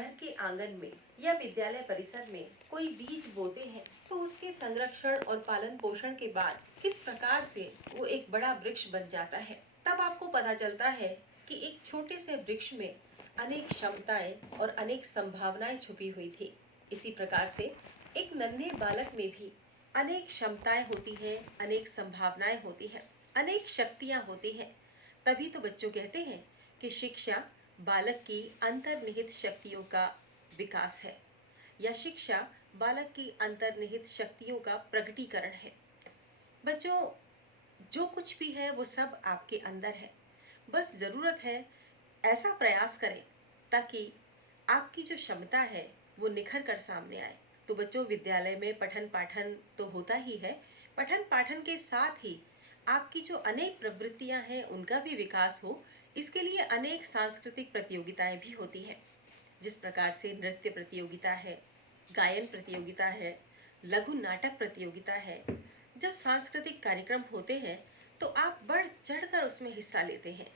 घर के आंगन में या विद्यालय परिसर में कोई बीज बोते हैं तो उसके संरक्षण और पालन पोषण के बाद किस प्रकार से वो एक बड़ा वृक्ष बन जाता है, तब आपको पता चलता है कि एक छोटे से वृक्ष में अनेक क्षमताएं और अनेक संभावनाएं छुपी हुई थी। इसी प्रकार से एक नन्हे बालक में भी अनेक क्षमताएं होती है, अनेक संभावनाएं होती है, अनेक शक्तियां होती हैं। तभी तो बच्चों कहते हैं कि शिक्षा बालक की अंतर्निहित शक्तियों का विकास है, या शिक्षा बालक की अंतर्निहित शक्तियों का प्रकटीकरण है। बच्चों, जो कुछ भी है वो सब आपके अंदर है। बस जरूरत है ऐसा प्रयास करें ताकि आपकी जो क्षमता है वो निखर कर सामने आए। तो बच्चों, विद्यालय में पठन पाठन तो होता ही है। पठन पाठन के साथ ही आपकी जो अनेक प्रवृत्तियां हैं उनका भी विकास हो, इसके लिए अनेक सांस्कृतिक प्रतियोगिताएं भी होती हैं। जिस प्रकार से नृत्य प्रतियोगिता है, गायन प्रतियोगिता है, लघु नाटक प्रतियोगिता है। जब सांस्कृतिक कार्यक्रम होते हैं तो आप बढ़ चढ़कर उसमें हिस्सा लेते हैं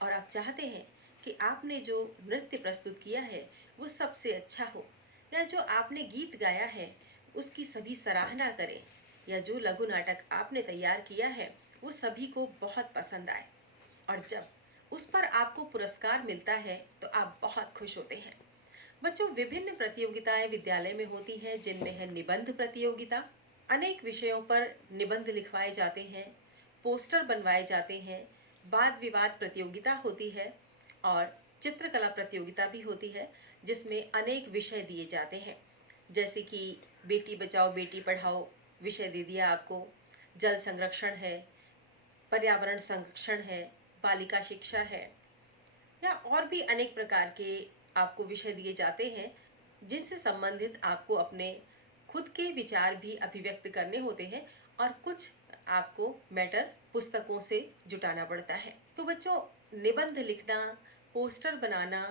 और आप चाहते हैं कि आपने जो नृत्य प्रस्तुत किया है वो सबसे अच्छा हो, या जो आपने गीत गाया है उसकी सभी सराहना करें, या जो लघु नाटक आपने तैयार किया है वो सभी को बहुत पसंद आए। और जब उस पर आपको पुरस्कार मिलता है तो आप बहुत खुश होते हैं। बच्चों, विभिन्न प्रतियोगिताएं विद्यालय में होती हैं, जिनमें है निबंध प्रतियोगिता। अनेक विषयों पर निबंध लिखवाए जाते हैं, पोस्टर बनवाए जाते हैं, वाद विवाद प्रतियोगिता होती है और चित्रकला प्रतियोगिता भी होती है, जिसमें अनेक विषय दिए जाते हैं। जैसे कि बेटी बचाओ बेटी पढ़ाओ विषय दे दिया आपको, जल संरक्षण है, पर्यावरण संरक्षण है, बालिका शिक्षा है, या और भी अनेक प्रकार के आपको विषय दिए जाते हैं, जिनसे संबंधित आपको अपने खुद के विचार भी अभिव्यक्त करने होते हैं और कुछ आपको मैटर पुस्तकों से जुटाना पड़ता है। तो बच्चों, निबंध लिखना, पोस्टर बनाना,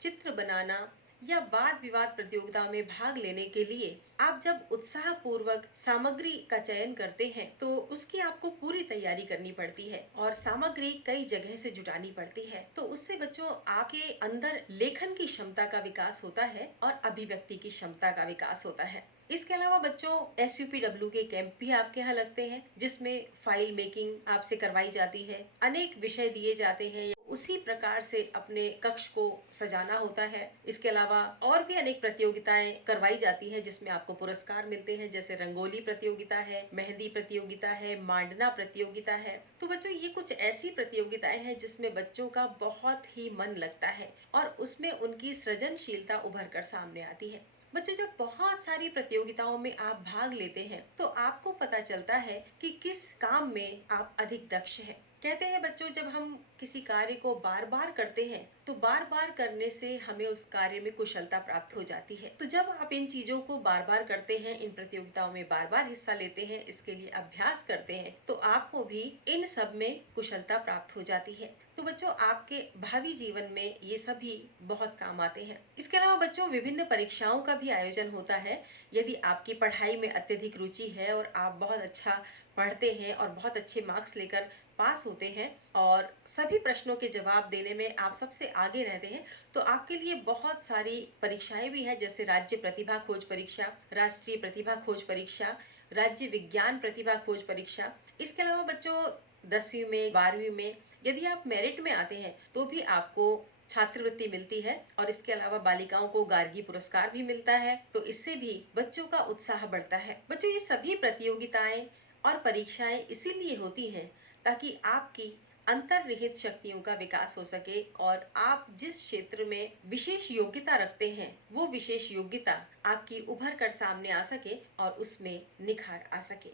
चित्र बनाना या वाद विवाद प्रतियोगिताओं में भाग लेने के लिए आप जब उत्साह पूर्वक सामग्री का चयन करते हैं तो उसकी आपको पूरी तैयारी करनी पड़ती है और सामग्री कई जगह से जुटानी पड़ती है। तो उससे बच्चों आपके अंदर लेखन की क्षमता का विकास होता है और अभिव्यक्ति की क्षमता का विकास होता है। इसके अलावा बच्चों, SUPW के कैंप भी आपके यहाँ लगते हैं, जिसमें फाइल मेकिंग आपसे करवाई जाती है, अनेक विषय दिए जाते हैं, उसी प्रकार से अपने कक्ष को सजाना होता है। इसके अलावा और भी अनेक प्रतियोगिताएं करवाई जाती हैं जिसमें आपको पुरस्कार मिलते हैं, जैसे रंगोली प्रतियोगिता है, मेहंदी प्रतियोगिता है, मांडना प्रतियोगिता है। तो बच्चों, ये कुछ ऐसी प्रतियोगिताएं हैं जिसमें बच्चों का बहुत ही मन लगता है और उसमें उनकी सृजनशीलता उभर कर सामने आती है। बच्चों, जब बहुत सारी प्रतियोगिताओं में आप भाग लेते हैं तो आपको पता चलता है कि किस काम में आप अधिक दक्ष हैं। कहते हैं बच्चों, जब हम किसी कार्य को बार बार करते हैं तो बार बार करने से हमें उस कार्य में कुशलता प्राप्त हो जाती है। तो जब आप इन चीजों को बार बार करते हैं, इन प्रतियोगिताओं में बार बार हिस्सा लेते हैं, इसके लिए अभ्यास करते हैं, तो आपको भी इन सब में कुशलता प्राप्त हो जाती है। तो बच्चों, आपके भावी जीवन में ये सभी बहुत काम आते हैं। इसके अलावा बच्चों, विभिन्न परीक्षाओं का भी आयोजन होता है। यदि आपकी पढ़ाई में अत्यधिक रुचि है और आप बहुत अच्छा पढ़ते हैं और बहुत अच्छे मार्क्स लेकर पास होते हैं और सभी प्रश्नों के जवाब देने में आप सबसे आगे रहते हैं, तो आपके लिए बहुत सारी परीक्षाएं भी है, जैसे राज्य प्रतिभा खोज परीक्षा, राष्ट्रीय प्रतिभा खोज परीक्षा, राज्य विज्ञान प्रतिभा खोज परीक्षा। इसके अलावा बच्चों, 10वीं में 12वीं में यदि आप मेरिट में आते हैं तो भी आपको छात्रवृत्ति मिलती है और इसके अलावा बालिकाओं को गार्गी पुरस्कार भी मिलता है। तो इससे भी बच्चों का उत्साह बढ़ता है। बच्चों, ये सभी प्रतियोगिताएं और परीक्षाएं इसीलिए होती हैं ताकि आपकी अंतर्निहित शक्तियों का विकास हो सके और आप जिस क्षेत्र में विशेष योग्यता रखते हैं वो विशेष योग्यता आपकी उभर कर सामने आ सके और उसमें निखार आ सके।